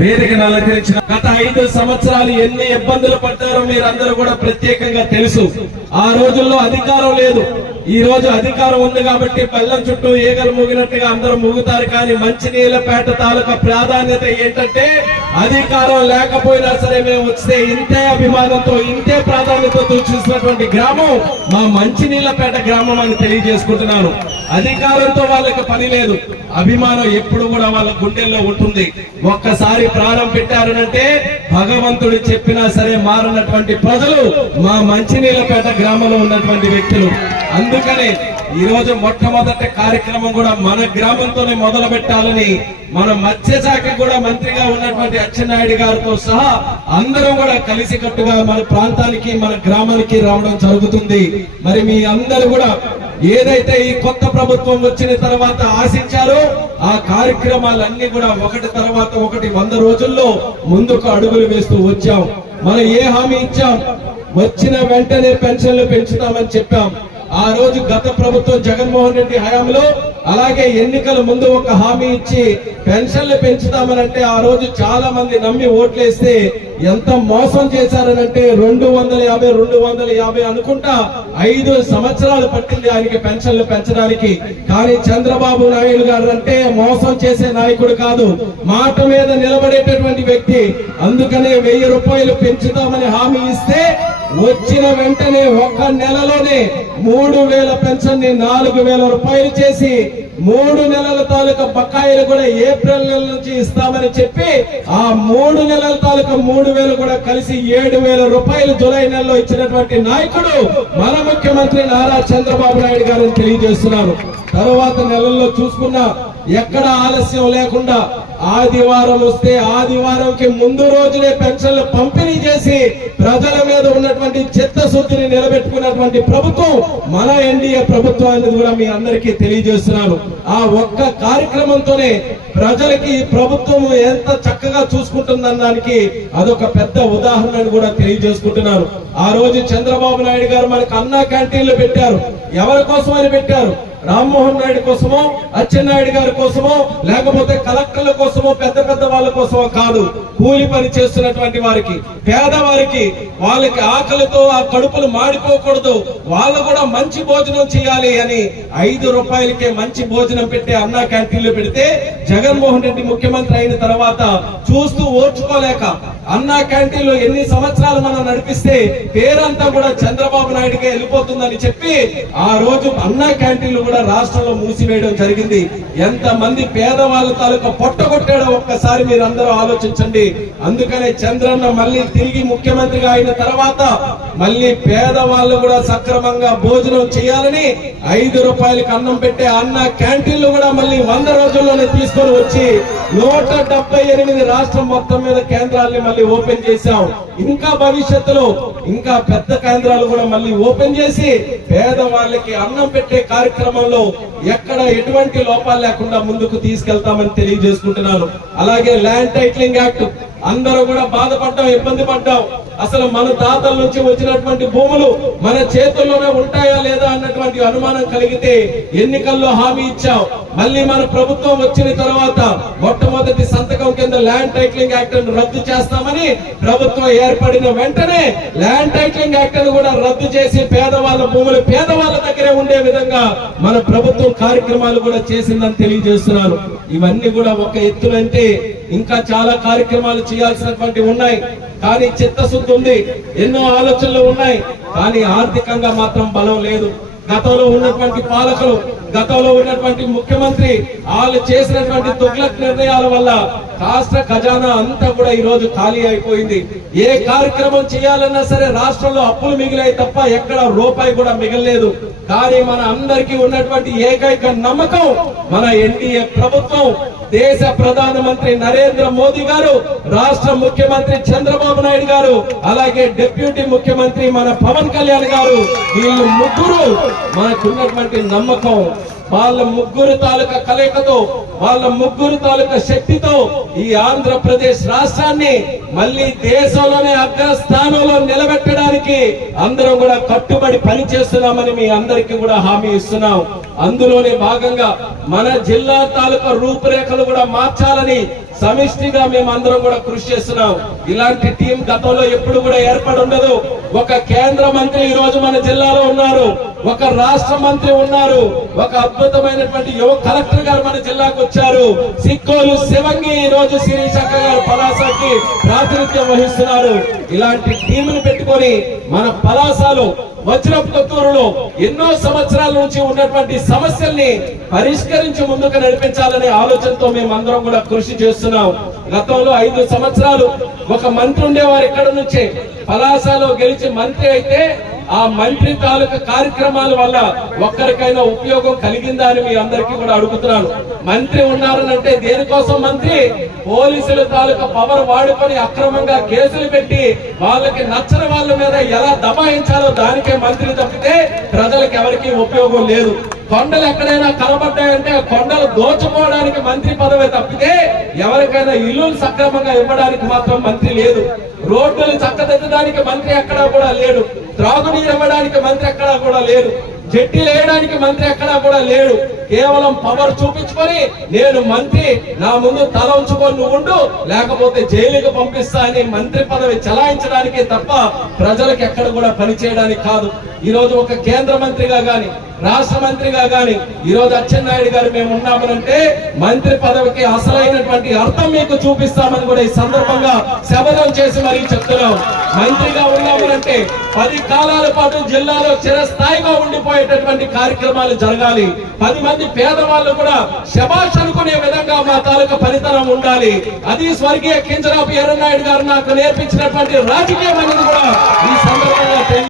వేదికను అలంకరించిన గత 5 సంవత్సరాలు ఎన్ని ఇబ్బందులు పడ్డారో మీరందరూ కూడా ప్రత్యేకంగా తెలుసు. ఆ రోజుల్లో అధికారం లేదు, ఈ రోజు అధికారం ఉంది కాబట్టి బెల్లం చుట్టూ ఈగలు మూగినట్టుగా అందరూ మూగుతారు. కానీ మంచినీళ్ళపేట తాలూకా ప్రాధాన్యత ఏంటంటే అధికారం లేకపోయినా సరే మేము వస్తే ఇంతే అభిమానంతో ఇంతే ప్రాధాన్యతతో చూసినటువంటి గ్రామం మా మంచినీళ్ళపేట గ్రామం అని తెలియజేసుకుంటున్నాను. అధికారంతో వాళ్ళకి పని లేదు, అభిమానం ఎప్పుడు కూడా వాళ్ళ గుండెల్లో ఉంటుంది. ఒక్కసారి ప్రాణం పెట్టారనంటే భగవంతుడు చెప్పినా సరే మారనటువంటి ప్రజలు మా మంచినీళ్ళపేట గ్రామంలో ఉన్నటువంటి వ్యక్తులు. అందుకనే ఈ రోజు మొట్టమొదటి కార్యక్రమం కూడా మన గ్రామంతోనే మొదలు పెట్టాలని మన మత్స్యశాఖ కూడా మంత్రిగా ఉన్నటువంటి అచ్చెన్నాయుడు గారితో సహా అందరం కూడా కలిసికట్టుగా మన ప్రాంతానికి మన గ్రామానికి రావడం జరుగుతుంది. మరి మీ అందరూ కూడా ఏదైతే ఈ కొత్త ప్రభుత్వం వచ్చిన తర్వాత ఆశించారో ఆ కార్యక్రమాలన్నీ కూడా ఒకటి తర్వాత ఒకటి 100 రోజుల్లో ముందుకు అడుగులు వేస్తూ వచ్చాం. మనం ఏ హామీ ఇచ్చాం? వచ్చిన వెంటనే పెన్షన్లు పెంచుతామని చెప్పాం. ఆ రోజు గత ప్రభుత్వం జగన్మోహన్ రెడ్డి హయాంలో అలాగే ఎన్నికల ముందు ఒక హామీ ఇచ్చి పెన్షన్లు పెంచుతామనంటే ఆ రోజు చాలా మంది నమ్మి ఓట్లేస్తే ఎంత మోసం చేశారనంటే 250 అనుకుంటా 5 సంవత్సరాలు పట్టింది ఆయనకి పెన్షన్లు పెంచడానికి. కానీ చంద్రబాబు నాయుడు గారు అంటే మోసం చేసే నాయకుడు కాదు, మాట మీద నిలబడేటటువంటి వ్యక్తి. అందుకనే 1000 రూపాయలు పెంచుతామని హామీ ఇస్తే వచ్చిన వెంటనే 1 నెలలోనే 3000 పెన్షన్ ని 4000 రూపాయలు చేసి 3 నెలల తాలూకా బకాయిలు కూడా ఏప్రిల్ నెల నుంచి ఇస్తామని చెప్పి ఆ 3 నెలల తాలూకా 3000 కూడా కలిసి 7000 రూపాయలు జూలై నెలలో ఇచ్చినటువంటి నాయకుడు మన ముఖ్యమంత్రి నారా చంద్రబాబు నాయుడు గారిని తెలియజేస్తున్నారు. తరువాత నెలల్లో చూసుకున్నా ఎక్కడ ఆలస్యం లేకుండా ఆదివారం వస్తే ఆదివారంకి ముందు రోజునే పెన్షన్లు పంపిణీ చేసి ప్రజల మీద ఉన్నటువంటి చిత్తశుద్ధిని నిలబెట్టుకున్నటువంటి ప్రభుత్వం మన ఎన్డీఏ ప్రభుత్వం అనేది కూడా మీ అందరికీ తెలియజేస్తున్నాను. ఆ ఒక్క కార్యక్రమంతోనే ప్రజలకి ప్రభుత్వం ఎంత చక్కగా చూసుకుంటుందనడానికి అదొక పెద్ద ఉదాహరణ కూడా తెలియజేసుకుంటున్నాను. ఆ రోజు చంద్రబాబు నాయుడు గారు మనకు అన్నా క్యాంటీన్లు పెట్టారు. ఎవరి కోసమని పెట్టారు? రామ్మోహన్ నాయుడు కోసమో, అచ్చెన్నాయుడు గారి కోసమో, లేకపోతే కలెక్టర్ల కోసమో, పెద్ద పెద్ద వాళ్ళ కోసమో కాదు. కూలి పని చేస్తున్నటువంటి వారికి, పేదవారికి, వాళ్ళకి ఆకలితో ఆ కడుపులు మాడిపోకూడదు, వాళ్ళు కూడా మంచి భోజనం చేయాలి అని 5 రూపాయలకే మంచి భోజనం పెట్టే అన్నా క్యాంటీన్లు పెడితే జగన్మోహన్ రెడ్డి ముఖ్యమంత్రి అయిన తర్వాత చూస్తూ ఓర్చుకోలేక అన్నా క్యాంటీన్లు ఎన్ని సంవత్సరాలు మనం నడిపిస్తే పేరంతా కూడా చంద్రబాబు నాయుడుకే వెళ్ళిపోతుందని చెప్పి ఆ రోజు అన్నా క్యాంటీన్లు కూడా రాష్ట్రంలో మూసివేయడం జరిగింది. ఎంత మంది పేదవాళ్ళ తాలూకా పొట్టగొట్టాడో ఒక్కసారి మీరు అందరూ ఆలోచించండి. అందుకనే చంద్రన్న మళ్ళీ తిరిగి ముఖ్యమంత్రిగా అయిన తర్వాత మళ్ళీ పేదవాళ్ళు కూడా సక్రమంగా భోజనం చేయాలని 5 రూపాయలకి అన్నం పెట్టే అన్నా క్యాంటీన్లు కూడా మళ్ళీ 100 రోజుల్లోనే తీసుకొని వచ్చి 178 రాష్ట్రం మొత్తం మీద కేంద్రాల్ని మళ్ళీ ఓపెన్ చేశాం. ఇంకా భవిష్యత్తులో ఇంకా పెద్ద కేంద్రాలు కూడా మళ్ళీ ఓపెన్ చేసి పేదవాళ్ళకి అన్నం పెట్టే కార్యక్రమంలో ఎక్కడ ఎటువంటి లోపాలు లేకుండా ముందుకు తీసుకెళ్తామని తెలియజేసుకుంటున్నాను. అలాగే ల్యాండ్ టైటిలింగ్ యాక్ట్ అందరూ కూడా బాధపడ్డాం, ఇబ్బంది పడ్డాం. అసలు మన తాతల నుంచి వచ్చినటువంటి భూములు మన చేతుల్లోనే ఉంటాయా లేదా అన్నటువంటి అనుమానం కలిగితే ఎన్నికల్లో హామీ ఇచ్చాం. మళ్ళీ మన ప్రభుత్వం వచ్చిన తర్వాత మొట్టమొదటి సంతకం కింద ల్యాండ్ టైటిలింగ్ యాక్ట్ రద్దు చేస్తామని ప్రభుత్వం ఏర్పడిన వెంటనే ల్యాండ్ టైటిలింగ్ యాక్ట్ కూడా రద్దు చేసి పేదవాళ్ళ భూములు పేదవాళ్ళ దగ్గరే ఉండే విధంగా మన ప్రభుత్వం కార్యక్రమాలు కూడా చేసిందని తెలియజేస్తున్నారు. ఇవన్నీ కూడా ఒక ఎత్తునంటే ఇంకా చాలా కార్యక్రమాలు చేయాల్సినటువంటి ఉన్నాయి. కానీ చిత్తశుద్ధి ఉంది, ఎన్నో ఆలోచనలు ఉన్నాయి, కానీ ఆర్థికంగా మాత్రం బలం లేదు. గతంలో ఉన్నటువంటి పాలకులు, గతంలో ఉన్నటువంటి ముఖ్యమంత్రి వాళ్ళు చేసినటువంటి తుగ్లక్ నిర్ణయాల వల్ల రాష్ట్ర ఖజానా అంతా కూడా ఈ రోజు ఖాళీ అయిపోయింది. ఏ కార్యక్రమం చేయాలన్నా సరే రాష్ట్రంలో అప్పులు మిగిలాయి తప్ప ఎక్కడ రూపాయి కూడా మిగలలేదు. కానీ మన అందరికీ ఉన్నటువంటి ఏకైక నమ్మకం మన ఎన్డీఏ ప్రభుత్వం, దేశ ప్రధానమంత్రి నరేంద్ర మోదీ గారు, రాష్ట్ర ముఖ్యమంత్రి చంద్రబాబు నాయుడు గారు, అలాగే డిప్యూటీ ముఖ్యమంత్రి మన పవన్ కళ్యాణ్ గారు, వీళ్ళు ముగ్గురు మనకున్నటువంటి నమ్మకం. వాళ్ళ ముగ్గురు తాలూకా కలయికతో, వాళ్ళ ముగ్గురు తాలూకా శక్తితో ఈ ఆంధ్రప్రదేశ్ రాష్ట్రాన్ని మళ్ళీ దేశంలోనే అగ్రస్థానంలో నిలబెట్టడానికి అందరం కూడా కట్టుబడి పనిచేస్తున్నామని మీ అందరికీ కూడా హామీ ఇస్తున్నాం. అందులోనే భాగంగా మన జిల్లా తాలూకా రూపురేఖలు కూడా మార్చాలని సమిష్టిగా మేమందరం కూడా కృషి చేస్తున్నాం. ఇలాంటి టీం గతంలో ఎప్పుడు కూడా ఏర్పడి ఉండదు. ఒక కేంద్ర మంత్రి ఈ రోజు మన జిల్లాలో ఉన్నారు, ఒక రాష్ట్ర మంత్రి ఉన్నారు, ఒక అద్భుతమైనటువంటి యువ కలెక్టర్ గారు మన జిల్లాకు వచ్చారు. సిక్కోలు శివంగి ఈ రోజు శిరీష్ అక్క గారు పలాసకి ప్రాతినిధ్యం వహిస్తున్నారు. ఇలాంటి టీంను పెట్టుకొని మన పలాసలో వజ్రపు కొత్తూరులో ఎన్నో సంవత్సరాల నుంచి ఉన్నటువంటి సమస్యల్ని పరిష్కరించి ముందుకు నడిపించాలనే ఆలోచనతో మేమందరం కూడా కృషి చేస్తున్నాం. గతంలో 5 సంవత్సరాలు ఒక మంత్రి ఉండేవారు. ఇక్కడ నుంచే పలాసలో గెలిచి మంత్రి అయితే ఆ మంత్రి తాలూకా కార్యక్రమాల వల్ల ఒక్కరికైనా ఉపయోగం కలిగిందా అని మీ అందరికీ కూడా అడుగుతున్నాను. మంత్రి ఉన్నారనంటే దేనికోసం మంత్రి? పోలీసుల తాలూకా పవర్ వాడుకొని అక్రమంగా కేసులు పెట్టి వాళ్ళకి నచ్చని వాళ్ళ మీద ఎలా దబాయించాలో దానికే మంత్రి తప్పితే ప్రజలకు ఎవరికి ఉపయోగం లేదు. కొండలు ఎక్కడైనా కనబడ్డాయంటే కొండలు దోచుకోవడానికి మంత్రి పదవి తప్పితే ఎవరికైనా ఇల్లులు సక్రమంగా ఇవ్వడానికి మాత్రం మంత్రి లేదు. రోడ్డులు చక్కదిద్దడానికి మంత్రి ఎక్కడా కూడా లేడు. త్రాగునీరు ఇవ్వడానికి మంత్రి ఎక్కడా కూడా లేడు. జట్టీలు వేయడానికి మంత్రి ఎక్కడా కూడా లేడు. కేవలం పవర్ చూపించుకొని నేను మంత్రి, నా ముందు తల ఉంచుకొని నువ్వు ఉండు, లేకపోతే జైలుకి పంపిస్తా అని మంత్రి పదవి చలాయించడానికి తప్ప ప్రజలకు ఎక్కడ కూడా పనిచేయడానికి కాదు. ఈ రోజు ఒక కేంద్ర మంత్రిగా గాని రాష్ట్ర మంత్రిగా గాని ఈ రోజు అచ్చెన్నాయుడు గారు మేము ఉన్నామనంటే మంత్రి పదవికి అసలైనటువంటి అర్థం మీకు చూపిస్తామని కూడా ఈ సందర్భంగా శపథం చేసి మరీ చెప్తున్నాం. మంత్రిగా ఉన్నామనంటే 10 కాలాల పాటు జిల్లాలో చిరస్థాయిగా ఉండిపోయేటటువంటి కార్యక్రమాలు జరగాలి. 10 మంది పేదవాళ్ళు కూడా శభాష్ అనుకునే విధంగా మా తాలూకా పనితనం ఉండాలి. అది స్వర్గీయ కింజరాపు ఎర్రనాయుడు గారు నాకు నేర్పించినటువంటి రాజకీయం అనేది కూడా ఈ సందర్భంగా